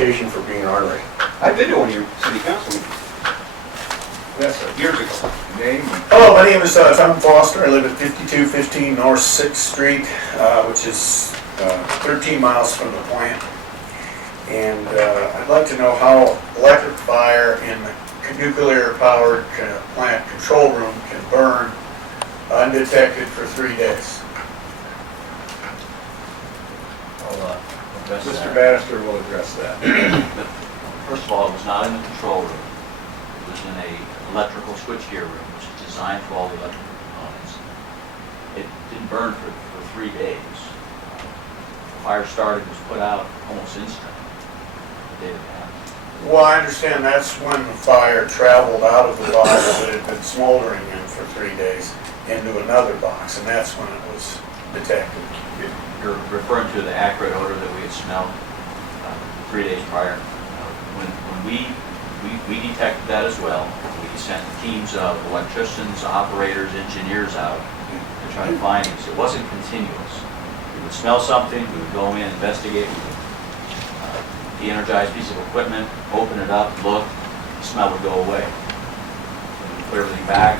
reputation for being ornery. I've been to one of your city council meetings. Yes, sir. Years ago. Name? Hello, my name is Tom Foster. I live at 5215 North 6th Street, which is 13 miles from the plant. And I'd like to know how electric fire in the nuclear-powered plant control room can burn undetected for 3 days. Mr. Bannister will address that. First of all, it was not in the control room. It was in a electrical switchgear room, which is designed for all the electrical components. It didn't burn for 3 days. The fire started, was put out almost instantly the day it happened. Well, I understand that's when the fire traveled out of the box that had been smoldering in for 3 days into another box, and that's when it was detected. You're referring to the acrid odor that we had smelled 3 days prior. When we detected that as well. We sent teams of electricians, operators, engineers out to try to find these. It wasn't continuous. We would smell something, we would go in, investigate, we would de-energize a piece of equipment, open it up, look, the smell would go away. When we put everything back,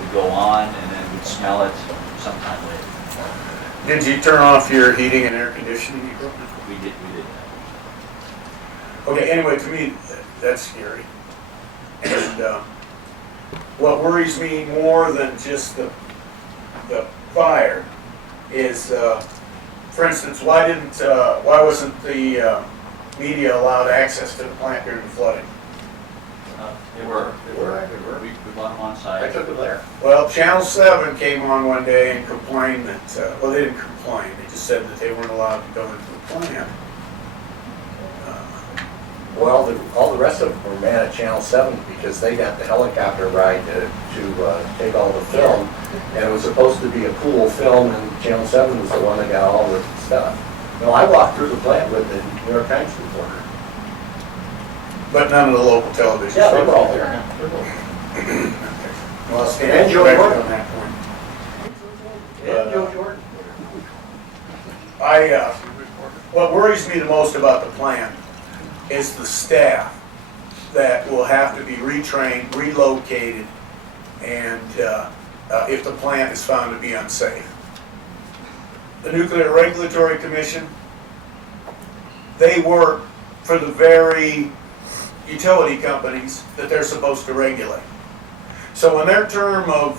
we'd go on, and then we'd smell it sometime later. Did you turn off your heating and air conditioning equipment? We did that. Okay, anyway, to me, that's scary. And what worries me more than just the fire is, for instance, why wasn't the media allowed access to the plant during the flooding? They were. We brought them on site. I took it there. Well, Channel 7 came on one day and complained that, well, they didn't complain, they just said that they weren't allowed to go into the plant. Well, all the rest of them were mad at Channel 7 because they got the helicopter ride to take all the film, and it was supposed to be a cool film, and Channel 7 was the one that got all the stuff. No, I walked through the plant with the New York Times reporter. But none of the local television. Yeah, they were all there. Well, I'll stand And Joe corrected Jordan. on that point. And Joe Jordan. What worries me the most about the plant is the staff that will have to be retrained, relocated, and if the plant is found to be unsafe. The Nuclear Regulatory Commission, they work for the very utility companies that they're supposed to regulate. So when their term of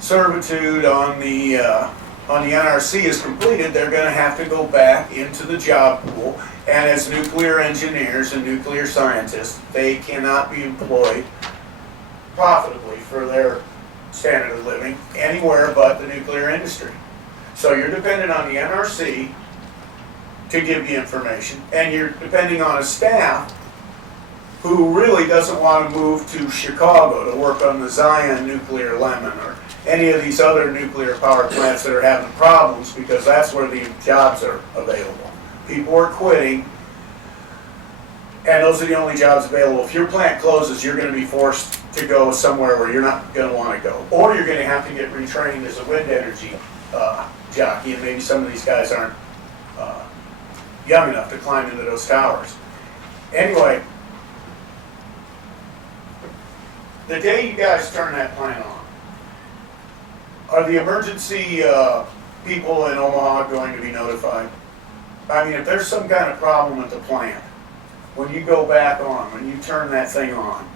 servitude on the NRC is completed, they're going to have to go back into the job pool, and as nuclear engineers and nuclear scientists, they cannot be employed profitably for their standard of living anywhere but the nuclear industry. So you're dependent on the NRC to give you information, and you're depending on a staff who really doesn't want to move to Chicago to work on the Zion nuclear lemon or any of these other nuclear power plants that are having problems, because that's where the jobs are available. People are quitting, and those are the only jobs available. If your plant closes, you're going to be forced to go somewhere where you're not going to want to go. Or you're going to have to get retrained as a wind energy jockey, and maybe some of these guys aren't young enough to climb into those towers. Anyway, the day you guys turn that plant on, are the emergency people in Omaha going to be notified? I mean, if there's some kind of problem at the plant, when you go back on, when you turn that thing on,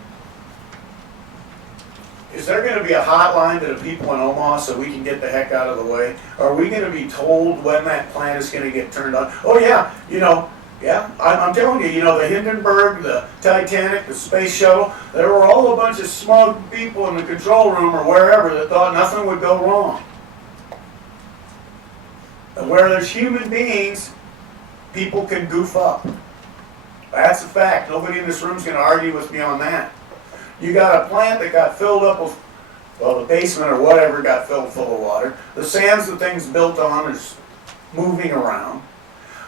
is there going to be a hotline to the people in Omaha so we can get the heck out of the way? Are we going to be told when that plant is going to get turned on? Oh yeah, I'm telling you, the Hindenburg, the Titanic, the space shuttle, there were all a bunch of smug people in the control room or wherever that thought nothing would go wrong. And where there's human beings, people can goof up. That's a fact. Nobody in this room is going to argue with me on that. You got a plant that got filled up with, well, the basement or whatever got filled full of water. The sands the thing's built on is moving around.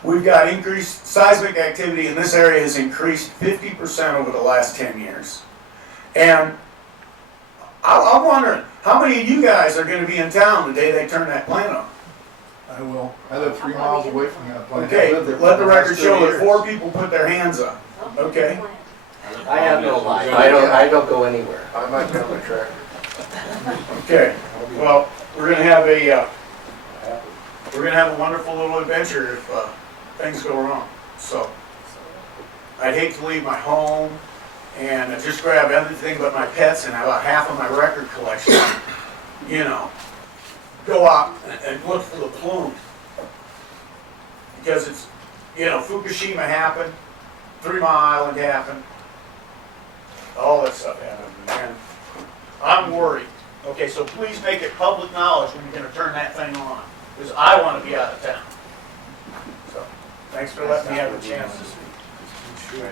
We've got increased seismic activity in this area has increased 50% over the last 10 years. And I'm wondering, how many of you guys are going to be in town the day they turn that plant on? I will. I live 3 miles away from that plant. Okay, I lived there for let the last record show 30 that years. 4 people put their hands up. Okay. I have no life. I don't go anywhere. I might be on the tractor. Okay, well, we're gonna have a, wonderful little adventure if, things go wrong. So, I'd hate to leave my home and just grab everything but my pets and about half of my record collection. You know, go out and look for the plume. Because it's, you know, Fukushima happened, 3 Mile Island happened, all that stuff happened, man. I'm worried. Okay, so please make it public knowledge when you're gonna turn that thing on, because I wanna be out of town. So, thanks for letting me have a chance to speak.